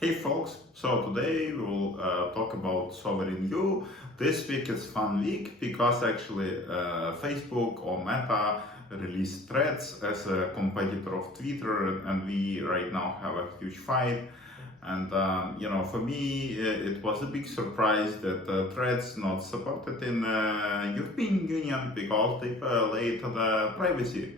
Hey folks, so today we'll talk about sovereign view. This week is fun week because actually Facebook or Meta released Threads as a competitor of Twitter, and we right now have a huge fight. And for me, it was a big surprise that Threads not supported in European Union because they violate the privacy.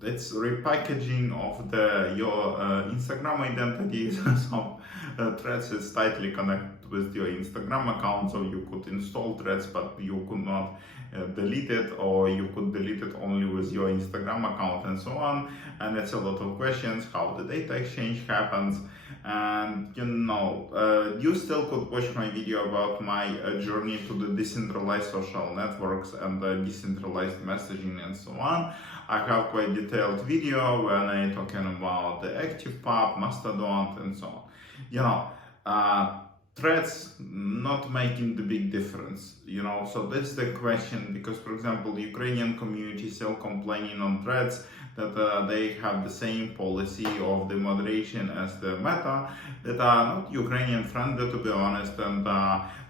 It's repackaging of your Instagram identity. Some Threads is tightly connected with your Instagram account, so you could install Threads, but you could not delete it, or you could delete it only with your Instagram account and so on. And it's a lot of questions how the data exchange happens. And you still could watch my video about my journey to the decentralized social networks and the decentralized messaging and so on. I have quite detailed video when I'm talking about the activepub, Mastodon, and so on. Threads not making the big difference, so that's the question, because for example the Ukrainian community still complaining on Threads that they have the same policy of the moderation as the Meta, that are not Ukrainian friendly, to be honest. And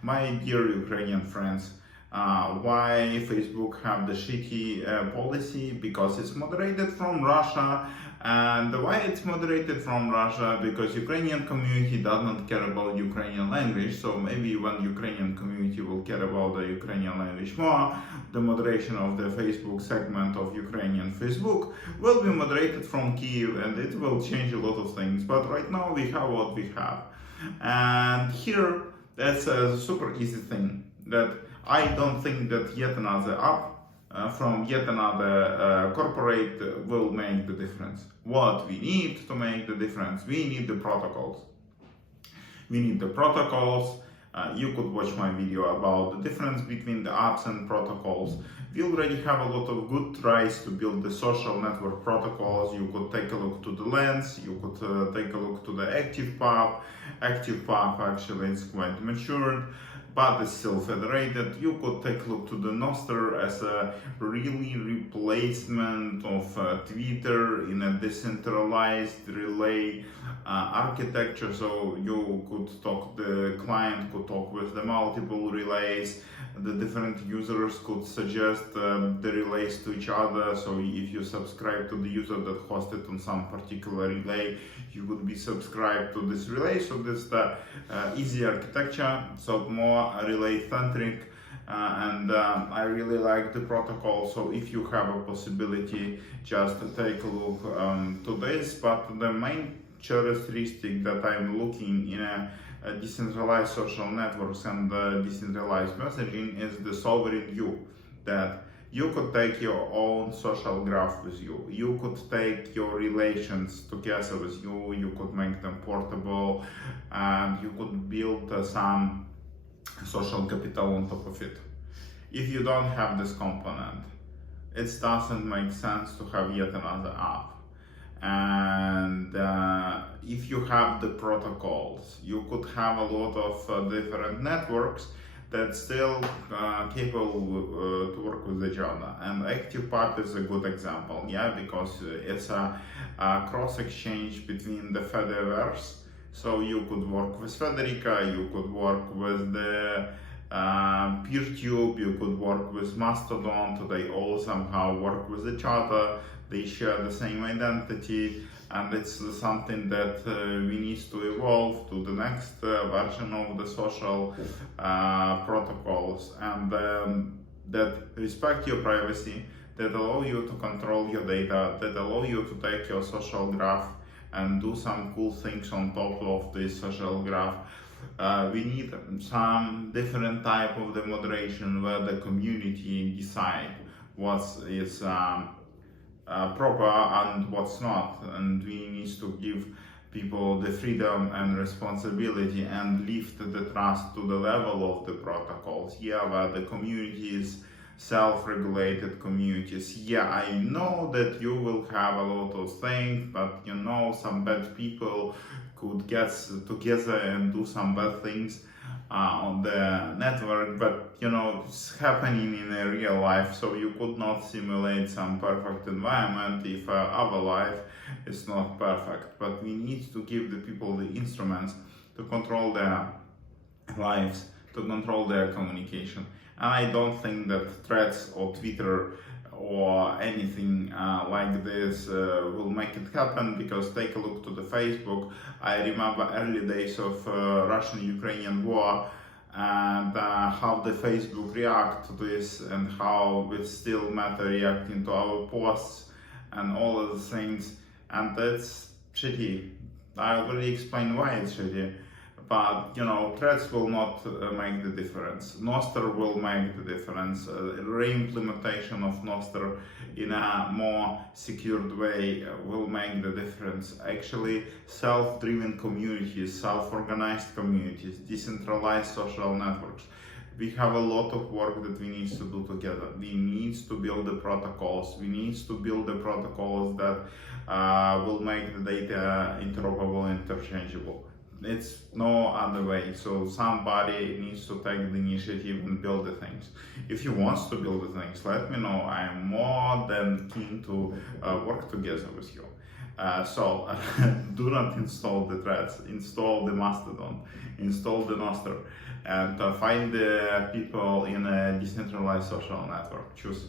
my dear Ukrainian friends, why Facebook have the shitty policy? Because it's moderated from Russia. And why it's moderated from Russia? Because Ukrainian community doesn't care about Ukrainian language. So maybe when Ukrainian community will care about the Ukrainian language more, the moderation of the Facebook segment of Ukrainian Facebook will be moderated from Kyiv, and it will change a lot of things. But right now we have what we have. And here, that's a super easy thing, that I don't think that yet another app from yet another corporate will make the difference. What we need to make the difference, we need the protocols. We need the protocols. You could watch my video about the difference between the apps and protocols. We already have a lot of good tries to build the social network protocols. You could take a look to the Lens, you could take a look to the activepub. Activepub actually is quite matured, but it's still federated. You could take a look to the Nostr as a really replacement of Twitter in a decentralized relay architecture. So you could talk, the client could talk with the multiple relays. The different users could suggest the relays to each other. So if you subscribe to the user that hosted on some particular relay, you would be subscribed to this relay. So this is the easy architecture, so more relay centric. I really like the protocol. So if you have a possibility, just take a look to this. But the main characteristic that I'm looking in a decentralized social networks and decentralized messaging is the sovereign view, that you could take your own social graph with you, you could take your relations together with you, you could make them portable, and you could build some social capital on top of it. If you don't have this component, it doesn't make sense to have yet another app. And if you have the protocols, you could have a lot of different networks that still capable to work with each other. And activepub is a good example, because it's a cross exchange between the Fediverse. So you could work with Federica, you could work with the PeerTube, you could work with Mastodon. They all somehow work with each other. They share the same identity, and it's something that we need to evolve to the next version of the social protocols, and that respect your privacy, that allow you to control your data, that allow you to take your social graph and do some cool things on top of this social graph. We need some different type of the moderation where the community decide what is proper and what's not, and we need to give people the freedom and responsibility and lift the trust to the level of the protocols, where the communities, self-regulated communities. I know that you will have a lot of things, but some bad people could get together and do some bad things. on the network, but you know, it's happening in a real life, so you could not simulate some perfect environment if our life is not perfect. But we need to give the people the instruments to control their lives, to control their communication. And I don't think that Threads or Twitter or anything like this will make it happen, because take a look to the Facebook. I remember early days of Russian-Ukrainian war, and how the Facebook react to this, and how it still matter reacting to our posts and all of the things, and that's shitty. I already explained why it's shitty. But you know, Threads will not make the difference. Nostr will make the difference. Re-implementation of Nostr in a more secured way will make the difference. Actually, self-driven communities, self-organized communities, decentralized social networks. We have a lot of work that we need to do together. We need to build the protocols. We need to build the protocols that will make the data interoperable and interchangeable. It's no other way. So somebody needs to take the initiative and build the things. If you want to build the things, let me know. I'm more than keen to work together with you. So do not install the Threads, install the Mastodon, install the Nostr, and find the people in a decentralized social network. Choose.